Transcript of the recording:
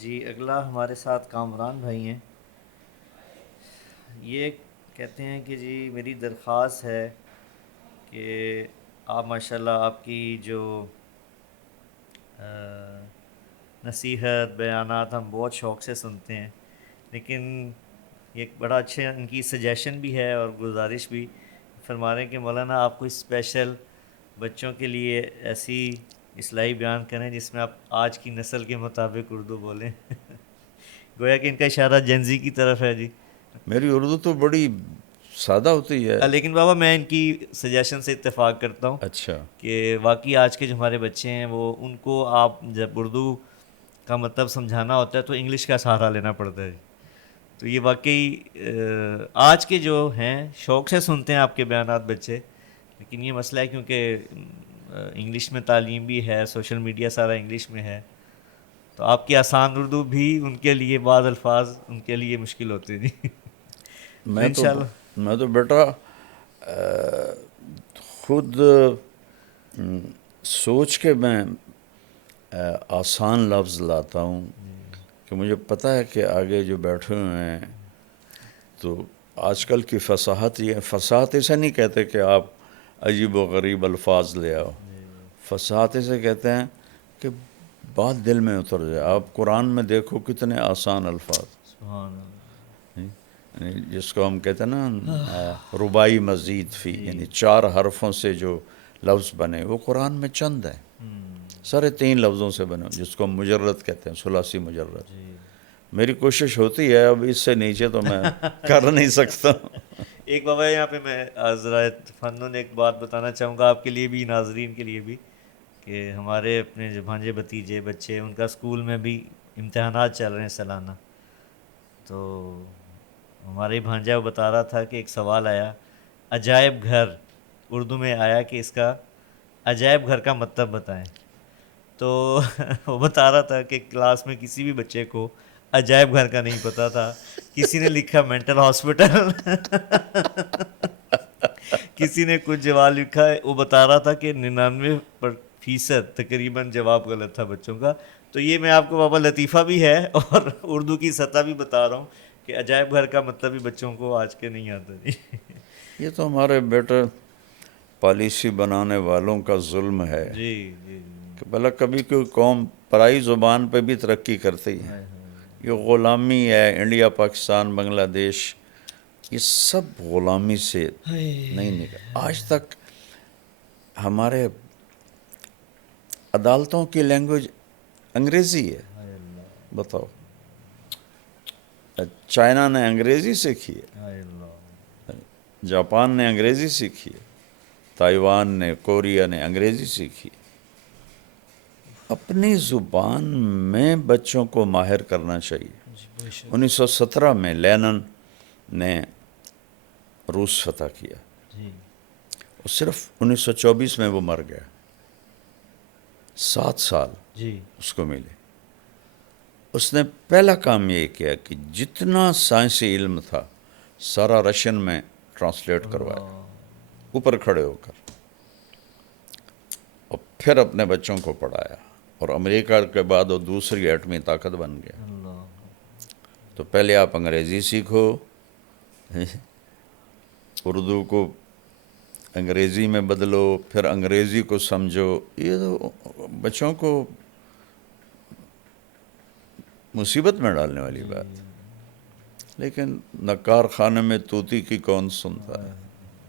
جی اگلا ہمارے ساتھ کامران بھائی ہیں. یہ کہتے ہیں کہ جی میری درخواست ہے کہ آپ ماشاءاللہ آپ کی جو نصیحت بیانات ہم بہت شوق سے سنتے ہیں، لیکن یہ ایک بڑا اچھا ان کی سجیشن بھی ہے اور گزارش بھی. فرما رہے ہیں کہ مولانا آپ کوئی اسپیشل بچوں کے لیے ایسی اصلاحی بیان کریں جس میں آپ آج کی نسل کے مطابق اردو بولیں. گویا کہ ان کا اشارہ جنزی کی طرف ہے جی. میری اردو تو بڑی سادہ ہوتی ہے. لیکن بابا میں ان کی سجیشن سے اتفاق کرتا ہوں اچھا. کہ واقعی آج کے جو ہمارے بچے ہیں وہ ان کو آپ جب اردو کا مطلب سمجھانا ہوتا ہے تو انگلش کا سہارا لینا پڑتا ہے. تو یہ واقعی آج کے جو ہیں شوق سے سنتے ہیں آپ کے بیانات بچے، لیکن یہ مسئلہ ہے کیونکہ انگلش میں تعلیم بھی ہے، سوشل میڈیا سارا انگلش میں ہے، تو آپ کی آسان اردو بھی ان کے لیے بعض الفاظ ان کے لیے مشکل ہوتے ہیں جی. تو میں تو انشاءاللہ میں تو بیٹا خود سوچ کے میں آسان لفظ لاتا ہوں کہ مجھے پتہ ہے کہ آگے جو بیٹھے ہوئے ہیں تو آج کل کی فصاحت، یہ فصاحت اسے نہیں کہتے کہ آپ عجیب و غریب الفاظ لے آؤ. فصاحت اسے کہتے ہیں کہ بات دل میں اتر جائے. آپ قرآن میں دیکھو کتنے آسان الفاظ، سبحان اللہ. یعنی جس کو ہم کہتے ہیں نا ربائی مزید فی، جی یعنی 4 حرفوں سے جو لفظ بنے وہ قرآن میں چند ہیں. سارے 3 لفظوں سے بنے جس کو ہم مجرد کہتے ہیں، ثلاثی مجرد. جی. میری کوشش ہوتی ہے، اب اس سے نیچے تو میں کر نہیں سکتا. ایک بابا یہاں پہ میں ذرا فنون ایک بات بتانا چاہوں گا آپ کے لیے بھی، ناظرین کے لیے بھی، کہ ہمارے اپنے جو بھانجے بھتیجے بچے ان کا اسکول میں بھی امتحانات چل رہے ہیں سالانہ. تو ہمارے بھانجا وہ بتا رہا تھا کہ ایک سوال آیا، عجائب گھر اردو میں آیا کہ اس کا عجائب گھر کا مطلب بتائیں. تو وہ بتا رہا تھا کہ کلاس میں کسی بھی بچے کو عجائب گھر کا نہیں پتا تھا. کسی نے لکھا مینٹل ہاسپٹل، کسی نے کچھ جواب لکھا ہے. وہ بتا رہا تھا کہ 99% تقریباً جواب غلط تھا بچوں کا. تو یہ میں آپ کو بابا لطیفہ بھی ہے اور اردو کی سطح بھی بتا رہا ہوں کہ عجائب گھر کا مطلب بھی بچوں کو آج کے نہیں آتا جی. یہ تو ہمارے بیٹے پالیسی بنانے والوں کا ظلم ہے جی جی کہ بھلا کبھی کوئی قوم پرائی زبان پہ بھی ترقی کرتی ہے. یہ غلامی ہے. انڈیا، پاکستان، بنگلہ دیش، یہ سب غلامی سے نہیں نکلا. آج تک ہمارے عدالتوں کی لینگویج انگریزی ہے. بتاؤ، چائنا نے انگریزی سیکھی ہے، جاپان نے انگریزی سیکھی ہے، تائیوان نے، کوریا نے انگریزی سیکھی. اپنی زبان میں بچوں کو ماہر کرنا چاہیے. 1917 میں لینن نے روس فتح کیا، اور صرف 1924 میں وہ مر گیا. 7 سال جی اس کو ملے. اس نے پہلا کام یہ کیا کہ جتنا سائنسی علم تھا سارا رشین میں ٹرانسلیٹ کروایا، اوپر کھڑے ہو کر، اور پھر اپنے بچوں کو پڑھایا. اور امریکہ کے بعد وہ دوسری ایٹمی طاقت بن گیا. تو پہلے آپ انگریزی سیکھو، اردو کو انگریزی میں بدلو، پھر انگریزی کو سمجھو. یہ تو بچوں کو مصیبت میں ڈالنے والی بات. لیکن نکار خانے میں طوطی کی کون سنتا ہے.